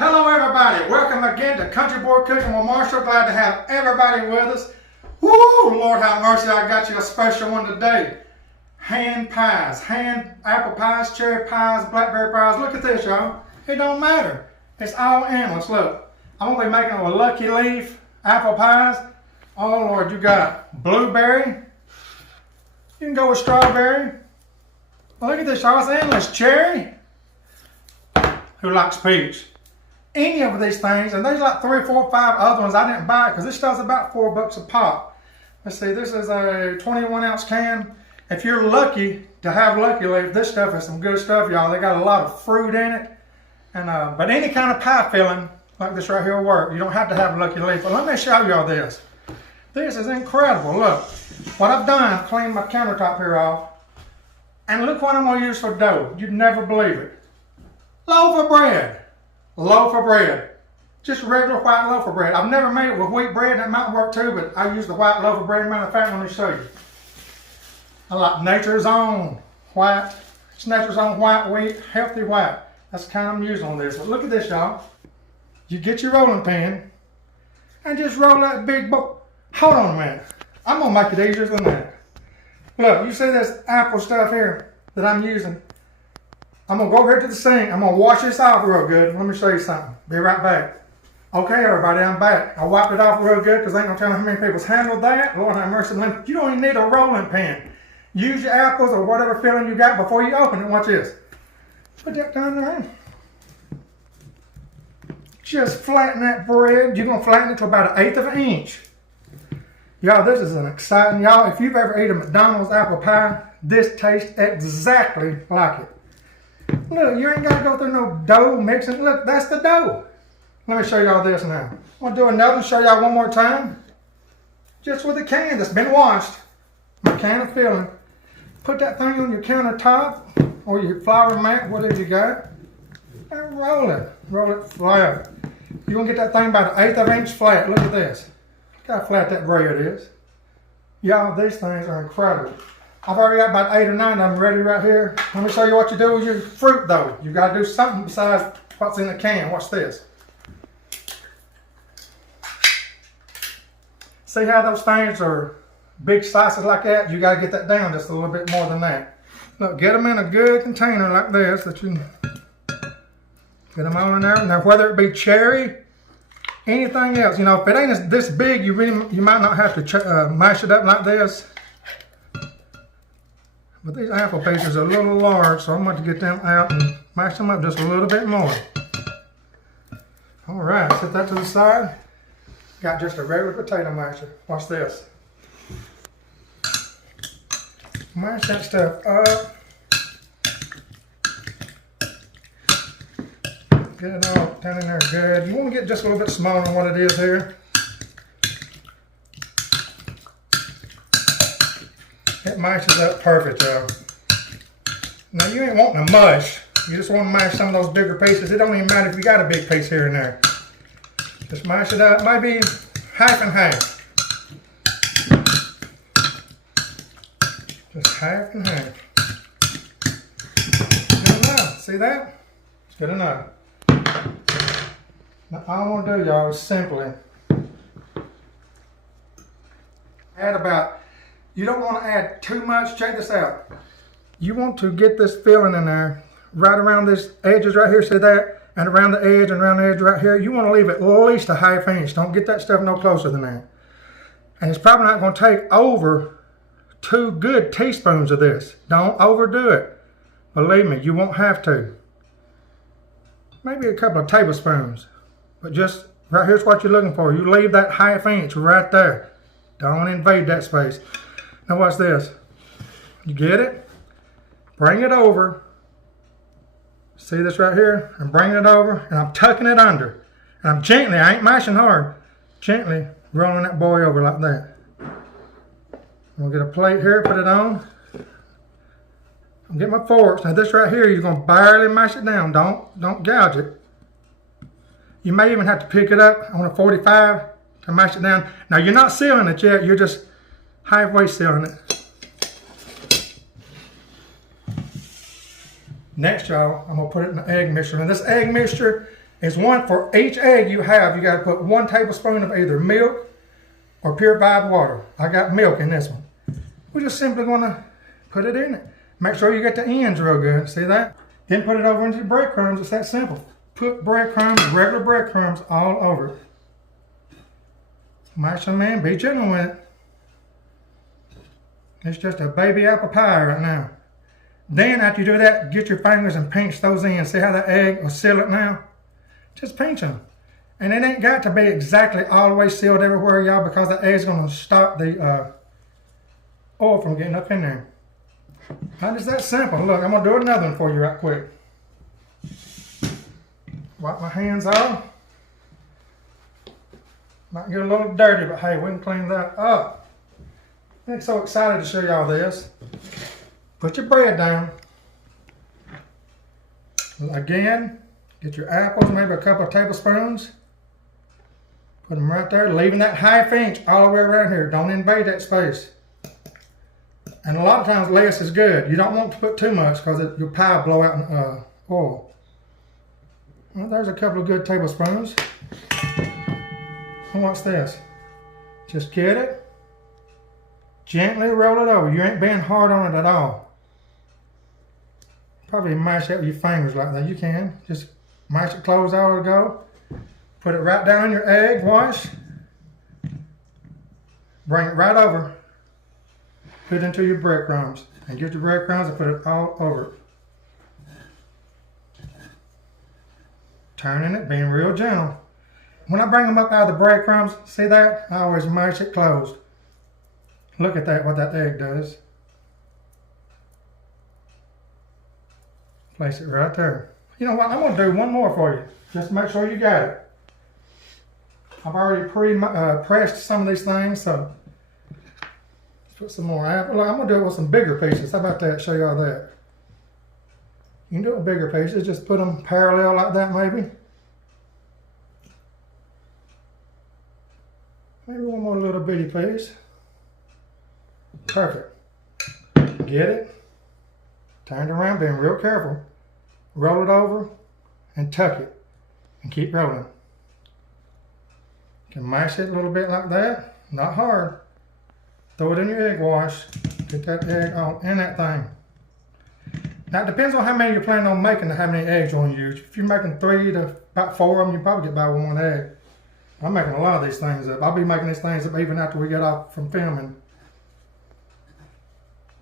Hello everybody, welcome again to Country Boy Cooking with Marshall. Glad to have everybody with us. Woo, Lord have mercy, I got you a special one today. Hand pies, hand apple pies, cherry pies, blackberry pies. Look at this, y'all. It don't matter. It's all endless. Look, I'm gonna be making a lucky leaf apple pies. Oh Lord, you got blueberry. You can go with strawberry. Well, look at this, y'all. It's endless. Cherry. Who likes peach? Any of these things, and there's like 3, 4, 5 other ones I didn't buy because this stuff's about $4 a pop. Let's see, this is a 21-ounce can. If you're lucky to have Lucky Leaf, this stuff is some good stuff, y'all. They got a lot of fruit in it, and but any kind of pie filling like this right here will work. You don't have to have Lucky Leaf. But let me show y'all this. This is incredible. Look, what I've done, I've cleaned my countertop here off, and look what I'm gonna use for dough. You'd never believe it. Loaf of bread. Loaf of bread. Just regular white loaf of bread. I've never made it with wheat bread. That might work too, but I use the white loaf of bread. Matter of fact, let me show you. I like Nature's Own white. It's Nature's Own white wheat, healthy white. That's the kind I'm using on this. But look at this, y'all. You get your rolling pin and just roll that big bowl. Hold on a minute. I'm gonna make it easier than that. Look, you see this apple stuff here that I'm using? I'm gonna go over here to the sink. I'm gonna wash this off real good. Let me show you something. Be right back. Okay, everybody, I'm back. I wiped it off real good because I ain't gonna tell you how many people's handled that. Lord have mercy. You don't even need a rolling pin. Use your apples or whatever filling you got before you open it. Watch this. Put that down there. Just flatten that bread. You're gonna flatten it to about 1/8 of an inch. Y'all, this is an exciting, y'all. If you've ever eaten a McDonald's apple pie, this tastes exactly like it. Look, you ain't got to go through no dough mixing. Look, that's the dough. Let me show y'all this now. I'm going to do another and show y'all one more time. Just with a can that's been washed. My can of filling. Put that thing on your countertop or your flour mat, whatever you got. And roll it. Roll it flat. You're going to get that thing about 1/8 of an inch flat. Look at this. Look how flat that bread is. Y'all, these things are incredible. I've already got about 8 or 9 of them ready right here. Let me show you what you do with your fruit though. You got to do something besides what's in the can. Watch this. See how those things are big slices like that? You got to get that down just a little bit more than that. Look, get them in a good container like this that you get them all in there. Now whether it be cherry, anything else, you know, if it ain't this big, you might not have to mash it up like this. But these apple pieces are a little large, so I'm going to get them out and mash them up just a little bit more. All right, set that to the side. Got just a regular potato masher. Watch this. Mash that stuff up. Get it all down in there good. You want to get just a little bit smaller than what it is here. It mashes up perfect, y'all. Now you ain't wanting to mush. You just want to mash some of those bigger pieces. It don't even matter if you got a big piece here and there. Just mash it up, maybe half and half. Just half and half. Good enough. See that? It's good enough. Now all I want to do, y'all, is simply add about. You don't want to add too much. Check this out. You want to get this filling in there, right around these edges right here, see that? And around the edge and around the edge right here. You want to leave it at least a 1/2 inch. Don't get that stuff no closer than that. And it's probably not going to take over 2 good teaspoons of this. Don't overdo it. Believe me, you won't have to. Maybe a couple of tablespoons. But just right here's what you're looking for. You leave that 1/2 inch right there. Don't invade that space. Now watch this. You get it? Bring it over. See this right here? I'm bringing it over and I'm tucking it under. And I'm gently, I ain't mashing hard, gently rolling that boy over like that. I'm gonna get a plate here, put it on. I'm get my forks. Now this right here, you're gonna barely mash it down. Don't gouge it. You may even have to pick it up on a 45 to mash it down. Now you're not sealing it yet, you're just halfway sealing it. Next, y'all, I'm gonna put it in the egg mixture. Now this egg mixture is one for each egg you have. You got to put 1 tablespoon of either milk or purified water. I got milk in this one. We're just simply going to put it in it. Make sure you get the ends real good. See that? Then put it over into the breadcrumbs. It's that simple. Put breadcrumbs, regular breadcrumbs, all over it. Mash them in. Be gentle with it. It's just a baby apple pie right now. Then after you do that, get your fingers and pinch those in. See how the egg will seal it now? Just pinch them. And it ain't got to be exactly all the way sealed everywhere, y'all, because the egg's going to stop the oil from getting up in there. How is that simple? Look, I'm going to do another one for you right quick. Wipe my hands off. Might get a little dirty, but hey, we can clean that up. I'm so excited to show y'all this. Put your bread down. Again, get your apples, maybe a couple of tablespoons. Put them right there, leaving that 1/2 inch all the way around here. Don't invade that space. And a lot of times less is good. You don't want to put too much because your pie will blow out in oil. Well, there's a couple of good tablespoons. And what's this? Just get it. Gently roll it over. You ain't being hard on it at all. Probably mash it with your fingers like that. You can. Just mash it close all to go. Put it right down in your egg wash. Bring it right over. Put it into your breadcrumbs. And get your breadcrumbs and put it all over it. Turning it, being real gentle. When I bring them up out of the breadcrumbs, see that? I always mash it closed. Look at that, what that egg does. Place it right there. You know what, I'm going to do one more for you. Just to make sure you got it. I've already pressed some of these things, so let's put some more apple. Look, I'm going to do it with some bigger pieces. How about that? Show you all that. You can do it with bigger pieces. Just put them parallel like that maybe. Maybe one more little bitty piece. Perfect. Get it. Turn it around, being real careful. Roll it over and tuck it. And keep rolling. You can mash it a little bit like that. Not hard. Throw it in your egg wash. Get that egg on in that thing. Now it depends on how many you're planning on making and how many eggs you want to use. If you're making 3 to about 4 of them, you probably get by with 1 egg. I'm making a lot of these things up. I'll be making these things up even after we get off from filming.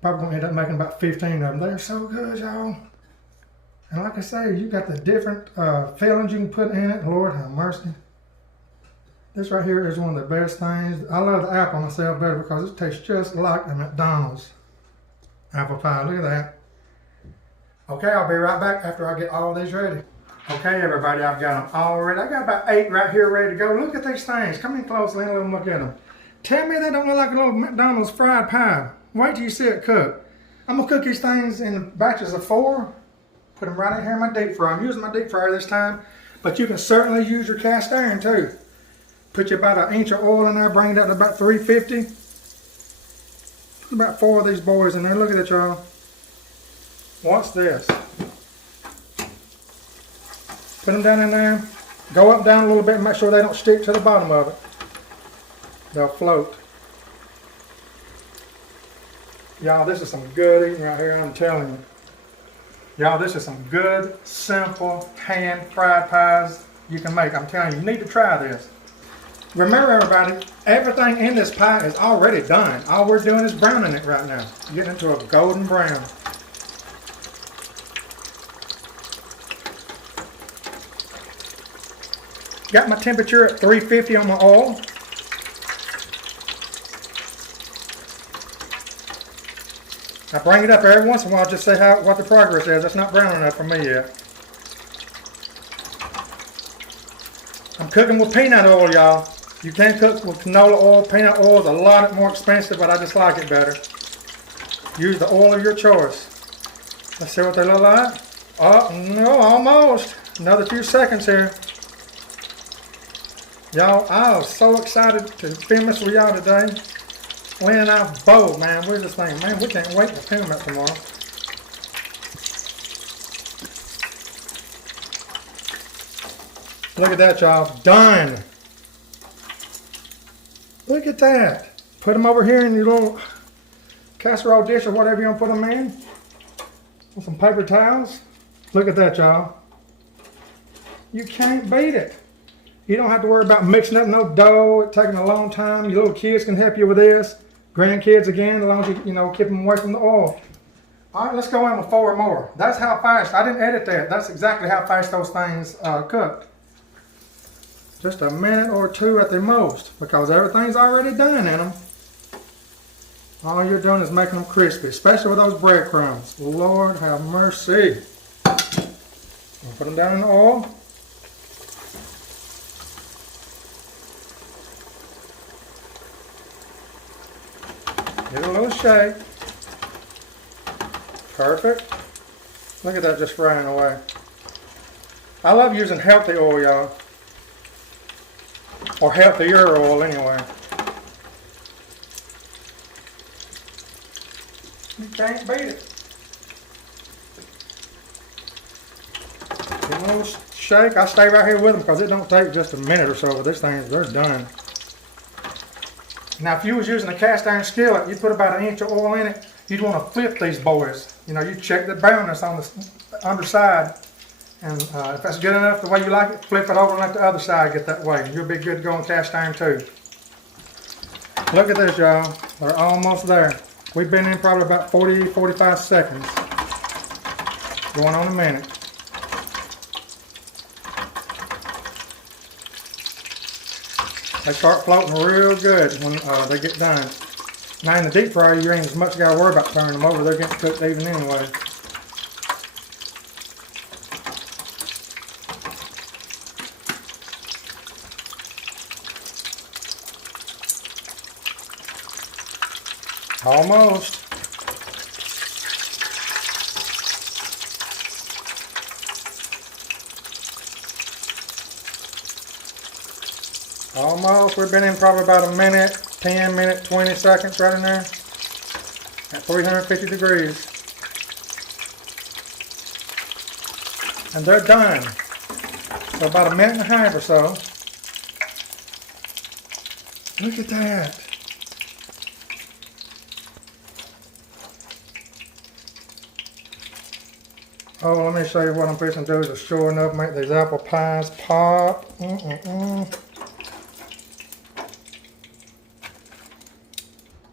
Probably going to end up making about 15 of them. They're so good, y'all. And like I say, you got the different fillings you can put in it. Lord have mercy. This right here is one of the best things. I love the apple myself better because it tastes just like a McDonald's apple pie. Look at that. Okay, I'll be right back after I get all these ready. Okay, everybody, I've got them all ready. I got about 8 right here ready to go. Look at these things. Come in close and let them look at them. Tell me they don't look like a little McDonald's fried pie. Wait till you see it cook. I'm going to cook these things in batches of 4. Put them right in here in my deep fryer. I'm using my deep fryer this time, but you can certainly use your cast iron too. Put you about 1 inch of oil in there, bring it up to about 350. Put about 4 of these boys in there. Look at it, y'all. What's this? Put them down in there. Go up and down a little bit and make sure they don't stick to the bottom of it. They'll float. Y'all, this is some good eating right here, I'm telling you. Y'all, this is some good, simple, hand-fried pies you can make. I'm telling you, you need to try this. Remember, everybody, everything in this pie is already done. All we're doing is browning it right now. Getting it to a golden brown. Got my temperature at 350 on my oil. I bring it up every once in a while just to say what the progress is. It's not brown enough for me yet. I'm cooking with peanut oil, y'all. You can cook with canola oil. Peanut oil is a lot more expensive, but I just like it better. Use the oil of your choice. Let's see what they look like. Oh, no, almost. Another few seconds here. Y'all, I was so excited to film this with y'all today. Lynn and I both, man, we're just thinking, man, we can't wait to film it tomorrow. Look at that, y'all. Done. Look at that. Put them over here in your little casserole dish or whatever you want to put them in. With some paper towels. Look at that, y'all. You can't beat it. You don't have to worry about mixing up no dough. It's taking a long time. Your little kids can help you with this. Grandkids again, as long as you keep them away from the oil. All right, let's go in with 4 more. That's how fast. I didn't edit that. That's exactly how fast those things cooked. Just a minute or 2 at the most, because everything's already done in them. All you're doing is making them crispy, especially with those breadcrumbs. Lord have mercy. Put them down in the oil. Give it a little shake. Perfect. Look at that just frying away. I love using healthy oil, y'all. Or healthier oil anyway. You can't beat it. Give them a little shake. I stay right here with them because it don't take just a minute or so, but these things, they're done. Now if you was using a cast iron skillet, you put about 1 inch of oil in it, you'd want to flip these boys. You check the barrenness on the underside, and if that's good enough the way you like it, flip it over and let the other side get that way. You'll be good to go on cast iron too. Look at this, y'all. They're almost there. We've been in probably about 40-45 seconds. Going on a minute. They start floating real good when they get done. Now in the deep fryer, you ain't as much got to worry about turning them over. They're getting cooked even anyway. Almost. Almost. We've been in probably about a minute, 10 minutes, 20 seconds right in there at 350 degrees. And they're done. So about a minute and a half or so. Look at that. Oh, let me show you what I'm fixing to do to sure enough make these apple pies pop.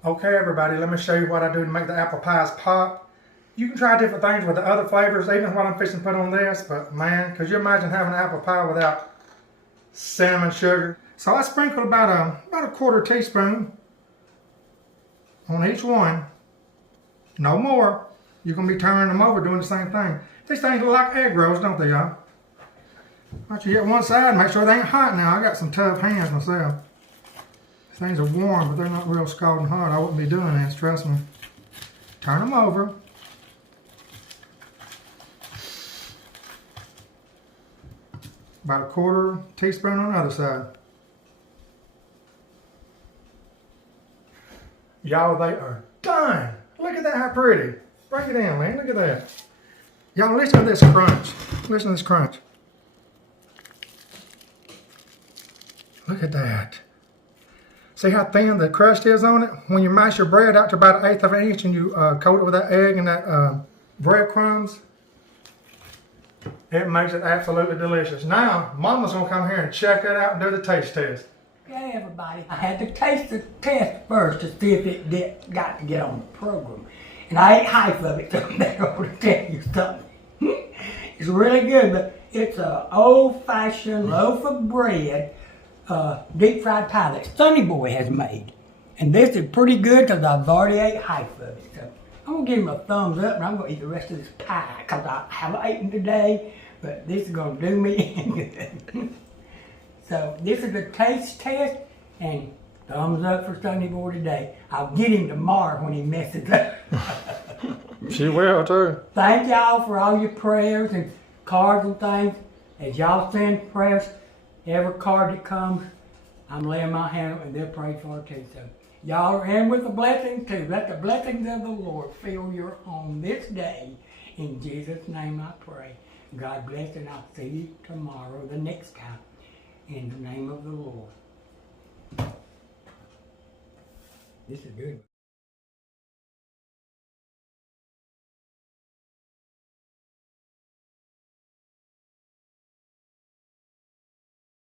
Okay, everybody, let me show you what I do to make the apple pies pop. You can try different things with the other flavors, even what I'm fixing to put on this, but man, could you imagine having an apple pie without cinnamon sugar? So I sprinkled about a 1/4 teaspoon on each one. No more. You're going to be turning them over doing the same thing. These things look like egg rolls, don't they, y'all? Once you get one side, make sure they ain't hot now. I got some tough hands myself. These things are warm, but they're not real scalding hot. I wouldn't be doing this, trust me. Turn them over. About a 1/4 teaspoon on the other side. Y'all, they are done. Look at that, how pretty. Break it in, man. Look at that. Y'all, listen to this crunch. Listen to this crunch. Look at that. See how thin the crust is on it? When you mash your bread out to about 1/8 of an inch and you coat it with that egg and that breadcrumbs, it makes it absolutely delicious. Now, Mama's going to come here and check it out and do the taste test. Okay, everybody. I had to taste the test first to see if it got to get on the program. And I ate half of it, so I'm going to tell you something. It's really good, but it's an old-fashioned loaf of bread, deep fried pie that Sonny Boy has made. And this is pretty good because I've already ate half of it. So I'm going to give him a thumbs up, and I'm going to eat the rest of this pie because I haven't eaten today, but this is going to do me good. So this is the taste test, and thumbs up for Sonny Boy today. I'll get him tomorrow when he messes up. She will too. Thank y'all for all your prayers and cards and things. As y'all send prayers, every card that comes, I'm laying my hand on it and they'll pray for it too. So y'all are in with the blessing too. Let the blessings of the Lord fill your home this day. In Jesus' name I pray. God bless, and I'll see you tomorrow, the next time. in the name of the Lord. This is good.